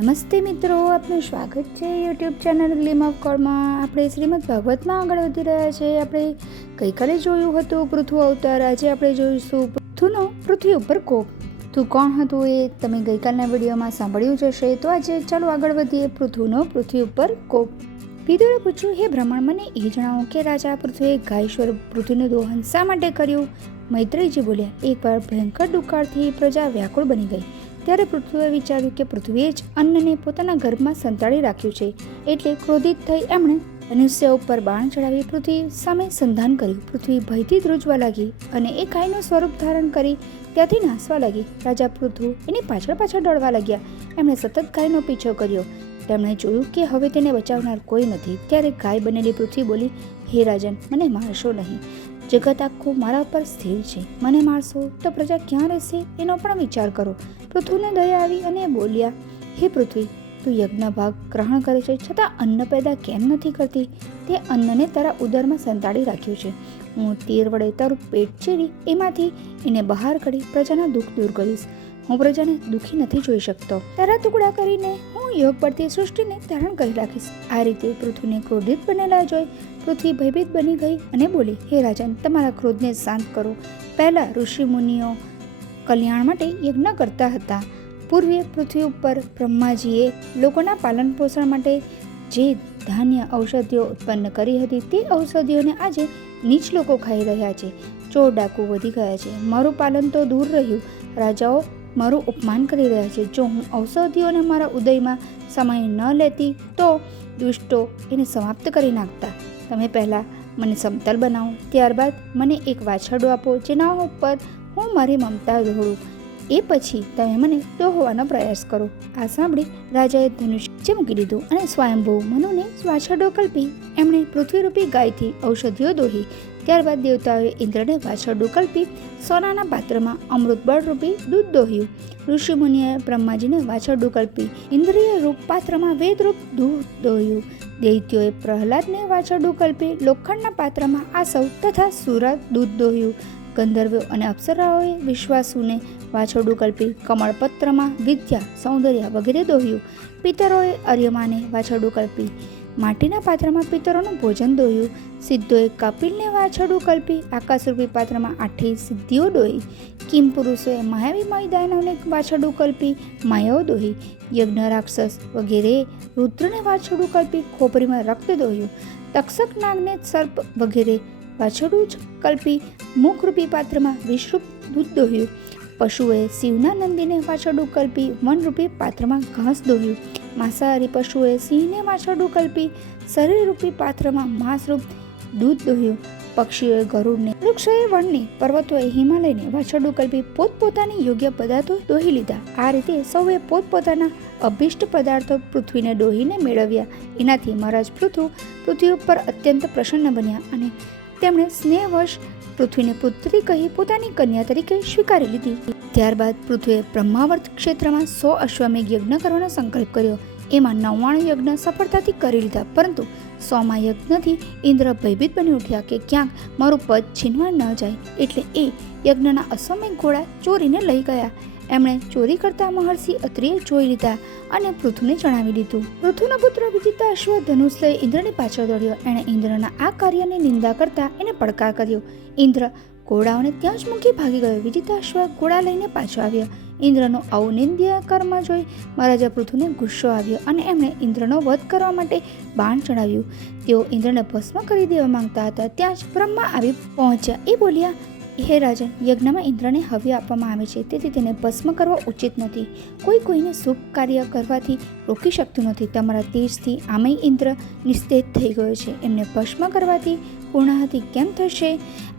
નમસ્તે મિત્રો, આપનું સ્વાગત છે યુટ્યુબ ચેનલ ગ્લીમ ઓફ ગોડમાં. આપણે શ્રીમદ ભાગવતમાં આગળ વધી રહ્યા છે. આપણે ગઈકાલે જોયું હતું પૃથુ અવતાર. આજે આપણે જોઈશું પૃથુનો પૃથ્વી ઉપર કોપ. પૃથુ કોણ હતું એ તમે ગઈકાલના વિડીયોમાં સાંભળ્યું જ હશે. તો આજે ચાલો આગળ વધીએ. પૃથુનો પૃથ્વી ઉપર કોપ. વિદુરે પૂછ્યું, હે બ્રાહ્મણ, મને એ જણાવો કે રાજા પૃથ્વીએ ગાય સ્વરૂપ પૃથ્વીનું દોહન શા માટે કર્યું? મૈત્રેયજી બોલ્યા, એકવાર ભયંકર દુકાળથી પ્રજા વ્યાકુળ બની ગઈ. ત્યારે પૃથ્વીએ વિચાર્યું કે પૃથ્વીએ જ અન્નને પોતાના ગર્ભમાં સંતાડી રાખ્યું છે. એટલે ક્રોધિત થઈ એમણે મનુષ્ય ઉપર બાણ ચડાવી પૃથ્વી સામે સંધાન કર્યું. પૃથ્વી ભયથી ધ્રુજવા લાગી અને એ ગાયનું સ્વરૂપ ધારણ કરી ત્યાંથી નાસવા લાગી. રાજા પૃથુ એની પાછળ દોડવા લાગ્યા. એમણે સતત ગાયનો પીછો કર્યો. તેમણે જોયું કે હવે તેને બચાવનાર કોઈ નથી. ત્યારે ગાય બનેલી પૃથ્વી બોલી, હે રાજન, મને મારશો નહીં. જગત આખું મારા પર સ્થિર છે. મને મારશો તો પ્રજા ક્યાં રહેશે એનો પણ વિચાર કરો. પૃથુને દયા આવી અને બોલ્યા, હે પૃથ્વી, તું યજ્ઞ ભાગ ગ્રહણ કરે છે છતાં અન્ન પેદા કેમ નથી કરતી? તે અન્નને તારા ઉદરમાં સંતાડી રાખ્યું છે. હું તીર વડે તારું પેટ ચીરી એમાંથી એને બહાર કાઢી પ્રજાના દુઃખ દૂર કરીશ. હું પ્રજાને દુઃખી નથી જોઈ શકતો. તારા ટુકડા કરીને હું યોગ પડતી સૃષ્ટિને ધારણ કરી રાખીશ. આ રીતે પૃથ્વીને ક્રોધિત બનેલા જોઈ પૃથ્વી ભયભીત બની ગઈ અને બોલી, હે રાજન, તમારા ક્રોધને શાંત કરો. પહેલા ઋષિ મુનિઓ કલ્યાણ માટે યજ્ઞ કરતા હતા. પૂર્વે પૃથ્વી ઉપર બ્રહ્માજીએ લોકોના પાલન પોષણ માટે જે ધાન્ય ઔષધિઓ ઉત્પન્ન કરી હતી તે ઔષધિઓને આજે નીચ લોકો ખાઈ રહ્યા છે. ચોર ડાકુ વધી ગયા છે. મારું પાલન તો દૂર રહ્યું. રાજાઓ મારું અપમાન કરી રહ્યા છે. જો હું ઔષધિઓને મારા ઉદયમાં સમય ન લેતી તો દુષ્ટો એને સમાપ્ત કરી નાખતા. તમે પહેલાં મને સમતલ બનાવો, ત્યારબાદ મને એક વાછરડું આપો જેના ઉપર હું મારી મમતા દોહડું. એ પછી તમે મને દોહવાનો પ્રયાસ કરો. આ સાંભળી રાજાએ ધનુષ્ય મૂકી દીધું અને સ્વયંભૂ મનુને વાછરડો કલ્પી એમણે પૃથ્વીરૂપી ગાયથી ઔષધિઓ દોહી. ત્યારબાદ દેવતાઓએ ઇન્દ્રને વાછરડું કલ્પી સોનાના પાત્રમાં અમૃતબળ રૂપી દૂધ દોહ્યું. ઋષિમુનિએ બ્રહ્માજીને વાછરડું કલ્પી ઇન્દ્રિય રૂપ પાત્રમાં વેદરૂપ દૂધ દોહ્યું. દૈત્યોએ પ્રહલાદને વાછરડું કલ્પી લોખંડના પાત્રમાં આસવ તથા સુરત દૂધ દોહ્યું. ગંધર્વો અને અપ્સરાઓએ વિશ્વાસુને વાછરડું કલ્પી કમળપત્રમાં વિદ્યા, સૌંદર્ય વગેરે દોહ્યું. પિતરોએ અર્યમાને વાછરડું કલ્પી માટીના પાત્રમાં પિતરોનું ભોજન દોહ્યું. સિદ્ધોએ કપિલને વાછરડું કલ્પી આકાશરૂપી પાત્રમાં 8 સિદ્ધિઓ દોહી. કિમ પુરુષોએ માયાવી મયદાનવને વાછરડું કલ્પી માયાઓ દોહી. યજ્ઞ રાક્ષસ વગેરે રુદ્રને વાછરડું કલ્પી ખોપરીમાં રક્ત દોહ્યું. તક્ષક નાગને સર્પ વગેરે વાછરડું કલ્પી મુખરૂપી પાત્રમાં વિષરૂપ દૂધ દોહ્યું. પશુઓએ શિવના નંદીને વાછરડું કલ્પી વનરૂપી પાત્રમાં ઘાસ દોહ્યું. માંસાહારી પશુઓએ સિંહને વાછરડું કલ્પી શરીરરૂપી પાત્રમાં માંસરૂપ દૂધ દોહ્યું. પક્ષીઓએ ગરુડને, વૃક્ષોએ વનને, પર્વતોએ હિમાલયને વાછરડું કલ્પી પોતપોતાની યોગ્ય પદાર્થો દોહી લીધા. આ રીતે સૌએ પોતપોતાના અભિષ્ટ પદાર્થો પૃથ્વીને દોહીને મેળવ્યા. એનાથી મહારાજ પૃથ્વી ઉપર અત્યંત પ્રસન્ન બન્યા અને તેમણે સ્નેહવશ પૃથ્વીને પુત્રી કહી પોતાની કન્યા તરીકે સ્વીકારી લીધી. ત્યારબાદ પૃથ્વીએ બ્રહ્માવર્ત ક્ષેત્રમાં 100 અશ્વમેઘ યજ્ઞ કરવાનો સંકલ્પ કર્યો. એમાં 99 યજ્ઞ સફળતાથી કરી લીધા. પરંતુ 100મા યજ્ઞથી ઇન્દ્ર ભયભીત બની ઉઠ્યા કે ક્યાંક મારું પદ છીનવા ન જાય. એટલે એ યજ્ઞના અશ્વમેઘ ઘોડા ચોરીને લઈ ગયા. એમણે ચોરી કરતા મહર્ષિ અત્રિએ જોઈ લીધા અને પૃથુને જણાવી દીધું. પૃથુનો પુત્ર વિજિતા અશ્વ ધનુષ લઈ ઇન્દ્રની પાછળ દોડ્યો. એણે ઇન્દ્રના આ કાર્યની નિંદા કરતા એને પડકાર કર્યો. ઇન્દ્ર ઘોડાઓને ત્યાં જ મૂકી ભાગી ગયો. વિજિતા અશ્વ ઘોડા લઈને પાછો આવ્યો. ઇન્દ્રનો ઔનિંદ્ય કર્મ જોઈ મહારાજા પૃથુને ગુસ્સો આવ્યો અને એમણે ઇન્દ્રનો વધ કરવા માટે બાણ ચડાવ્યું. તેઓ ઇન્દ્રને ભસ્મ કરી દેવા માંગતા હતા. ત્યાં જ બ્રહ્મા આવી પહોંચ્યા. એ બોલ્યા, હે રાજન, યજ્ઞમાં ઇન્દ્રને હવ્ય આપવામાં આવે છે, તેથી તેને ભસ્મ કરવો ઉચિત નથી. કોઈને શુભ કાર્ય કરવાથી રોકી શકતું નથી. તમારા તેજથી આમેય ઇન્દ્ર નિસ્તેજ થઈ ગયો છે. એમને ભસ્મ કરવાથી પૂર્ણાહતિ કેમ થશે?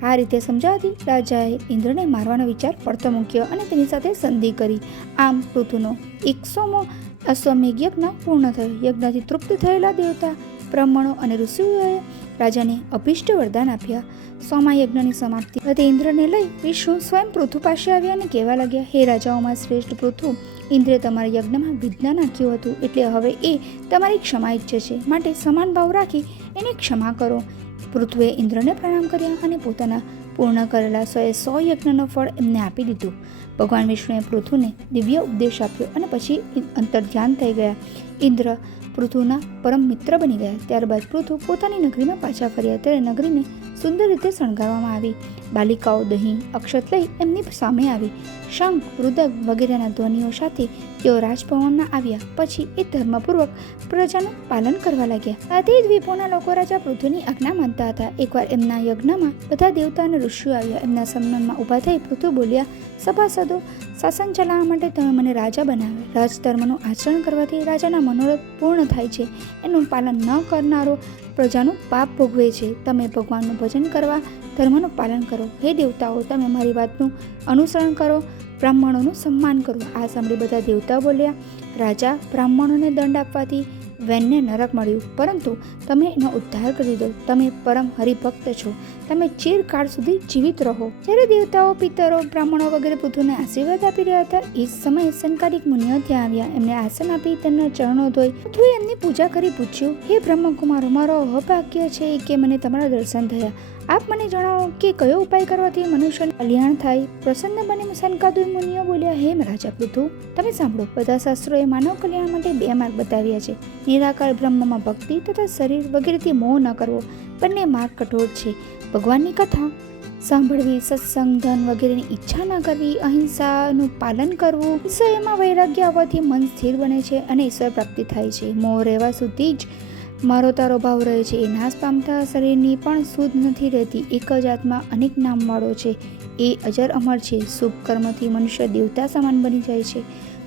આ રીતે સમજાવતી રાજાએ ઇન્દ્રને મારવાનો વિચાર પડતો મૂક્યો અને તેની સાથે સંધિ કરી. આમ પૃથુનો 100મો અશ્વમેઘ યજ્ઞ પૂર્ણ થયો. યજ્ઞથી તૃપ્ત થયેલા દેવતા, બ્રાહ્મણો અને ઋષિઓએ રાજાને અભિષ્ટ વરદાન આપ્યા. 100મા યજ્ઞની સમાપ્તિ હતી. ઇન્દ્રને લઈ વિષ્ણુ સ્વયં પૃથુ પાસે આવ્યા અને કહેવા લાગ્યા, હે રાજાઓમાં શ્રેષ્ઠ પૃથુ, ઇન્દ્રે તમારા યજ્ઞમાં વિઘ્ન નાખ્યું હતું. એટલે હવે એ તમારી ક્ષમા ઈચ્છે છે. માટે સમાન ભાવ રાખી એને ક્ષમા કરો. પૃથ્વીએ ઇન્દ્રને પ્રણામ કર્યા અને પોતાના પૂર્ણ કરેલા 100 યજ્ઞનો ફળ એમને આપી દીધું. ભગવાન વિષ્ણુએ પૃથુને દિવ્ય ઉપદેશ આપ્યો અને પછી અંતર્ધ્યાન થઈ ગયા. ઇન્દ્ર પૃથુના પરમ મિત્ર બની ગયા. ત્યારબાદ પૃથુ પોતાની નગરીમાં પાછા ફર્યા. ત્યારે નગરીને સુંદર રીતે શણગારવામાં આવી. બાલિકાઓ દહીં અક્ષત લઈ એમની સામે આવી. શંખ, મૃદંગ વગેરેના ધ્વનિઓ સાથે તેઓ રાજભવનમાં આવ્યા. પછી એ ધર્મપૂર્વક પ્રજાનું પાલન કરવા લાગ્યા. સાથે દ્વીપોના લોકો રાજા પૃથુની આજ્ઞા માનતા હતા. એકવાર એમના યજ્ઞમાં બધા દેવતા અને ઋષિઓ આવ્યા. એમના સન્માનમાં ઊભા થઈ પૃથુ બોલ્યા, સભાસદો, શાસન ચલાવવા માટે તમે મને રાજા બનાવ્યા. રાજધર્મનું આચરણ કરવાથી રાજાના મનોરથ પૂર્ણ થાય છે. એનું પાલન ન કરનારો પ્રજાનું પાપ ભોગવે છે. તમે ભગવાનનું ભજન કરવા ધર્મનું પાલન કરો. હે દેવતાઓ, તમે મારી વાતનું અનુસરણ કરો, બ્રાહ્મણોનું સન્માન કરો. આ સાંભળી બધા દેવતાઓ બોલ્યા, રાજા, બ્રાહ્મણોને દંડ આપવાથી વૈનને નરક મળ્યું, પરંતુ તમે એનો ઉદ્ધાર કરી દો. તમે પરમ હરિભક્ત છો. તમે ચિરકાળ સુધી જીવિત રહો. જ્યારે દેવતાઓ, પિતરો, બ્રાહ્મણો વગેરે પૃથુને આશીર્વાદ આપી રહ્યા હતા, એ જ સમયે સંકારિક મુનિઓ ત્યાં આવ્યા. એમને આસન આપી તેમના ચરણો ધોઈ પૃથુએ એમની પૂજા કરી પૂછ્યું, હે બ્રહ્મકુમારો, મારો અભાગ્ય છે કે મને તમારા દર્શન થયા. આપ મને જણાવો કે કયો ઉપાય કરવાથી મનુષ્યનું કલ્યાણ થાય. પ્રસન્ન બની સંકાદિક મુનિઓ બોલ્યા, હે રાજા પૃથુ, તમે સાંભળો. બધા શાસ્ત્રોએ માનવ કલ્યાણ માટે 2 માર્ગ બતાવ્યા છે. નિરાકાર બ્રહ્મમાં ભક્તિ તથા શરીર વગેરેથી મોહ ન કરવો. બંને માર્ગ કઠોર છે. ભગવાનની કથા સાંભળવી, સત્સંગ, ધન વગેરેની ઈચ્છા ન કરવી, અહિંસાનું પાલન કરવું. વિષયમાં વૈરાગ્ય આવવાથી મન સ્થિર બને છે અને ઈશ્વર પ્રાપ્તિ થાય છે. મોહ રહેવા સુધી જ મારો તારો ભાવ રહે છે. એ નાશ પામતા શરીરની પણ સુધ નથી રહેતી. એક જ આત્મા અનેક નામવાળો છે. એ અજર અમર છે. શુભ કર્મથી મનુષ્ય દેવતા સમાન બની જાય છે.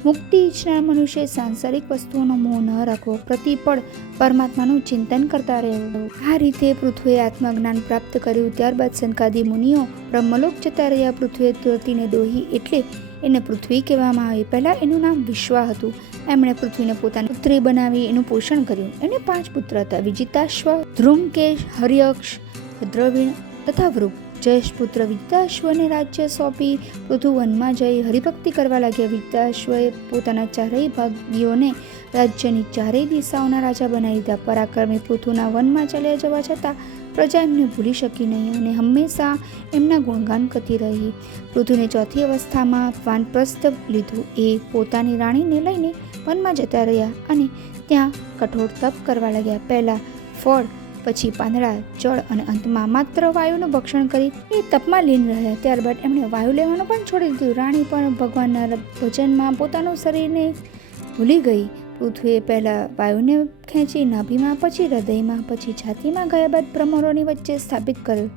મુક્તિ ઈચ્છનાર મનુષ્ય સાંસારિક વસ્તુઓનો મોહ ન રાખવો. પ્રતિપળ પરમાત્માનું ચિંતન કરતા રહેવું. આ રીતે પૃથ્વીએ આત્મજ્ઞાન પ્રાપ્ત કર્યું. ત્યારબાદ સંકાદી મુનિઓ બ્રહ્મલોક જતા રહ્યા. પૃથ્વીએ ધરતીને દોહી એટલે એને પૃથ્વી કહેવામાં આવે. પહેલા એનું નામ વિશ્વા હતું. એમણે પૃથ્વીને પોતાની પુત્રી બનાવી એનું પોષણ કર્યું. એને 5 પુત્ર હતા: વિજિતાશ્વ, ધ્રુમકેશ, હર્યક્ષ, દ્રવિણ તથા વૃક. જયેશ પુત્ર વિજિતાશ્વને રાજ્ય સોંપી પૃથુ વનમાં જઈ હરિભક્તિ કરવા લાગ્યા. વિજિતાશ્વએ પોતાના 4 ભાઈઓને રાજ્યની 4 દિશાઓના રાજા બનાવી દીધા. પરાક્રમી પૃથુના વનમાં ચાલ્યા જવા છતાં પ્રજા એમને ભૂલી શકી નહીં અને હંમેશા એમના ગુણગાન કરતી રહી. પૃથુને 4થી અવસ્થામાં વાનપ્રસ્થ લીધું. એ પોતાની રાણીને લઈને વનમાં જતા રહ્યા અને ત્યાં કઠોર તપ કરવા લાગ્યા. પહેલા ફળ, પછી પાંદડા, જળ અને અંતમાં માત્ર વાયુનું ભક્ષણ કરી એ તપમાં લીન રહ્યા. ત્યારબાદ એમણે વાયુ લેવાનું પણ છોડી દીધું. રાણી પણ ભગવાનના ભજનમાં પોતાનું શરીરને ભૂલી ગઈ. પૃથ્વીએ પહેલા વાયુને ખેંચી નાભીમાં, પછી હૃદયમાં, પછી છાતીમાં ગયા બાદ ભ્રમરોની વચ્ચે સ્થાપિત કર્યો.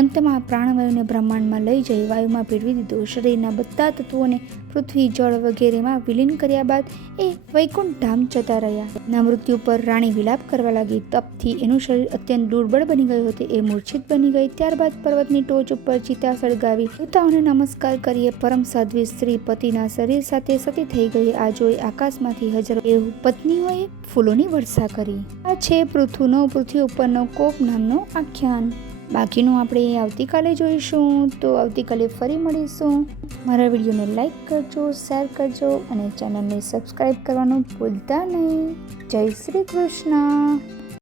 અંતમાં પ્રાણવાયુને બ્રહ્માંડમાં લઈ જઈ વાયુમાં ભેળવી દીધો. શરીરના બધા તત્વોને પૃથ્વી, જળ વગેરેમાં વિલીન કર્યા બાદ એ વૈકુંઠ ધામ જતા રહ્યા. ના મૃત્યુ પર રાણી વિલાપ કરવા લાગી. તપથી એનું શરીર અત્યંત દુર્બળ બની ગયું હતું. એ મૂર્છિત બની ગઈ. ત્યારબાદ પર્વતની ટોચ ઉપર ચિતા સળગાવી દેવતાઓને નમસ્કાર કરીએ પરમ સાધ્વી સ્ત્રી પતિના શરીર સાથે સતી થઈ ગઈ. આ જોઈ આકાશમાંથી હજારો પત્નીઓએ ફૂલોની વર્ષા કરી. આ છે પૃથુનો પૃથ્વી ઉપરનો કોપ નામનો આખ્યાન. બાકીનું આપણે આવતીકાલે જોઈશું. તો આવતીકાલે ફરી મળીશું. મારા વિડીયોને લાઈક કરજો, શેર કરજો અને ચેનલને સબસ્ક્રાઈબ કરવાનું ભૂલતા નહીં. જય શ્રી કૃષ્ણ.